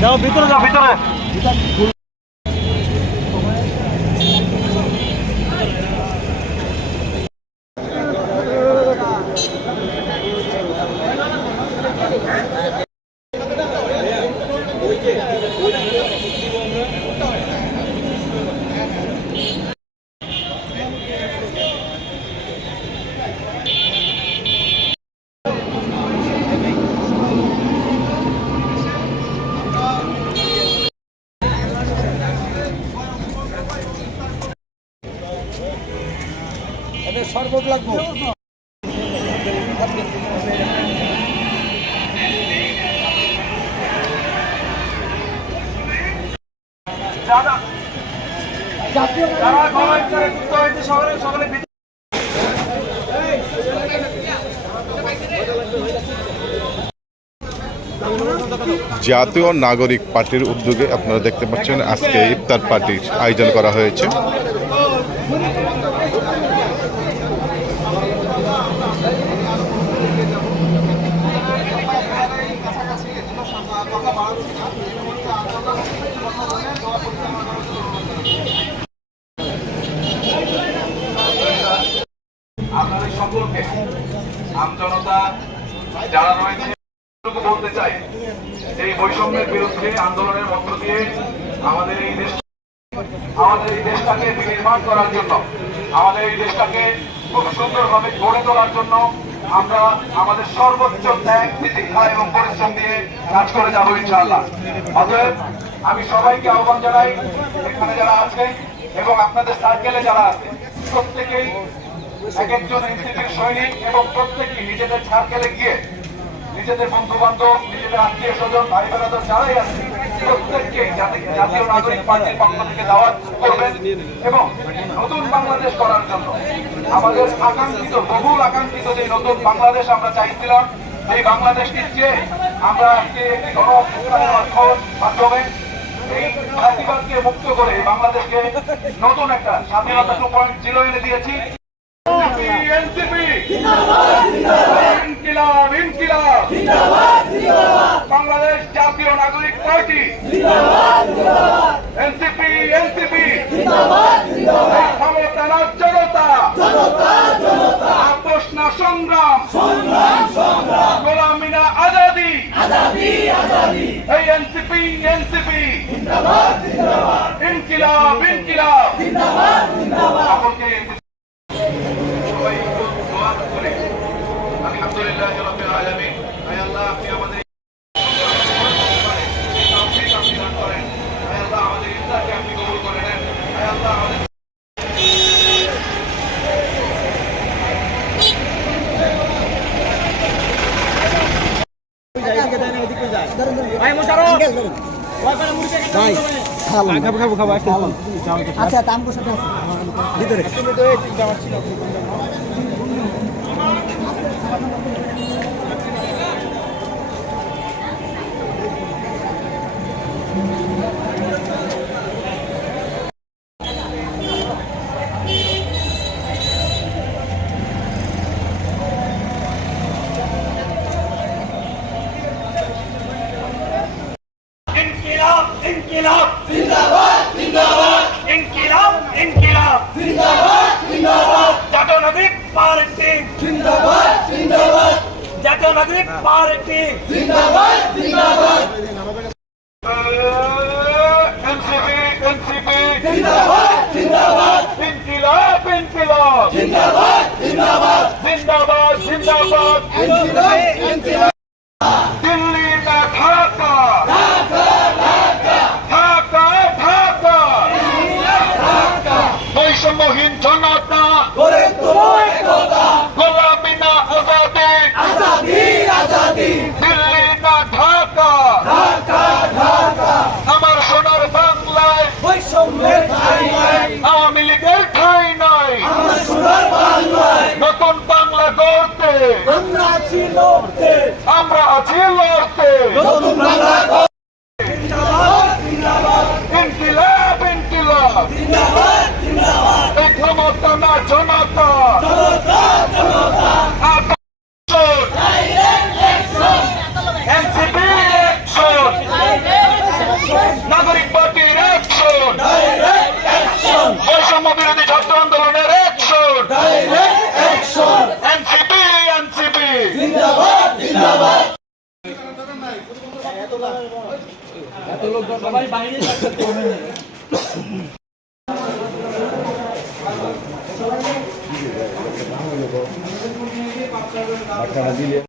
যাও ভিতরে যাও ভিতরে শরবত লাগবে জাতীয় নাগরিক পার্টির উদ্যোগে আপনারা দেখতে পাচ্ছেন আজকে ইফতার পার্টির আয়োজন করা হয়েছে। আপনাদের সকলকে আমজনতা যারা রয়েছে বলতে চাই, এই বৈষম্যের বিরুদ্ধে আন্দোলনের মধ্য দিয়ে আমাদের এই দেশটাকে বিনির্মাণ করার জন্য, আমাদের এই দেশটাকে খুব সুন্দরভাবে গড়ে তোলার জন্য আমরা আমাদের সর্বোচ্চ ত্যাগ, প্রতিজ্ঞা এবং পরিশ্রম দিয়ে কাজ করে যাবো ইনশাআল্লাহ। অতএব আমি সবাইকে আহ্বান জানাই, এখানে যারা আছে এবং আপনাদের সার্কেলে যারা আছে প্রত্যেকেই এক একজন এনসিপির সৈনিক এবং প্রত্যেকেই নিজেদের সার্কেলে গিয়ে নিজেদের বন্ধু বান্ধব, নিজেদের আত্মীয় স্বজন, ভাই বোনেদের যারাই আছে প্রত্যেককে জাতীয় নাগরিক পার্টির পক্ষ থেকে দাওয়াত করবেন এবং নতুন বাংলাদেশ করার জন্য আমাদের আকাঙ্ক্ষিত, বহুল আকাঙ্ক্ষিত যে নতুন বাংলাদেশ আমরা চাইছিলাম, এই বাংলাদেশটির চেয়ে আমরা আজকে একটি গণঅভ্যুত্থানের মাধ্যমে এই ফাঁসিবাদকে মুক্ত করে এই বাংলাদেশকে নতুন একটা স্বাধীনতা 2.0 এনে দিয়েছি। এনসিপি ইনকিলাব ইনকিলাব, বাংলাদেশ জাতীয় নাগরিক পার্টি, এনসিপি এনসিপি, ক্ষমতা না জনতা, আপোষ না সংগ্রাম, গোলামি না আজাদি, এই এনসিপি এনসিপি, ইনকিলাব ইনকিলাব। সকলকে আলহামদুলিল্লাহ রাব্বিল আলামিন। আয় আল্লাহ, আপনি আমাদের দান করেন। আয় আল্লাহ, আমাদের ইফতারকে আপনি কবুল করে নেন। আয় আল্লাহ, আমাদের আচ্ছা তামকো সাথে ভিতরে ইনকিলাব জিন্দাবাদ জিন্দাবাদ, ইনকিলাব ইনকিলাব জিন্দাবাদ জিন্দাবাদ, জাতীয় নাগরিক পার্টি জিন্দাবাদ জিন্দাবাদ, জাতীয় নাগরিক পার্টি জিন্দাবাদ জিন্দাবাদ, এনসিপি এনসিপি জিন্দাবাদ জিন্দাবাদ, ইনকিলাব ইনকিলাব জিন্দাবাদ জিন্দাবাদ, জিন্দাবাদ জিন্দাবাদ, এনসিপি ইনকিলাব। দিল্লি না ঢাকা, বৈষম্যহীন জনতা গড়ে তোলো একতা, গোলামি না আজাদি, আজাদি আজাদি, দিল্লি না ঢাকা, ঢাকা ঢাকা, আমার সোনার বাংলায় বৈষম্যের ঠাঁই নাই, আওয়ামী লীগের ঠাঁই নাই, আমার সোনার বাংলায় নতুন বাংলা গড়তে আমরা আছি লড়তে, আমরা আছি লড়তে, নতুন বাংলা গড়তে। জিন্দাবাদ জিন্দাবাদ। সবাই বাইরে দিলে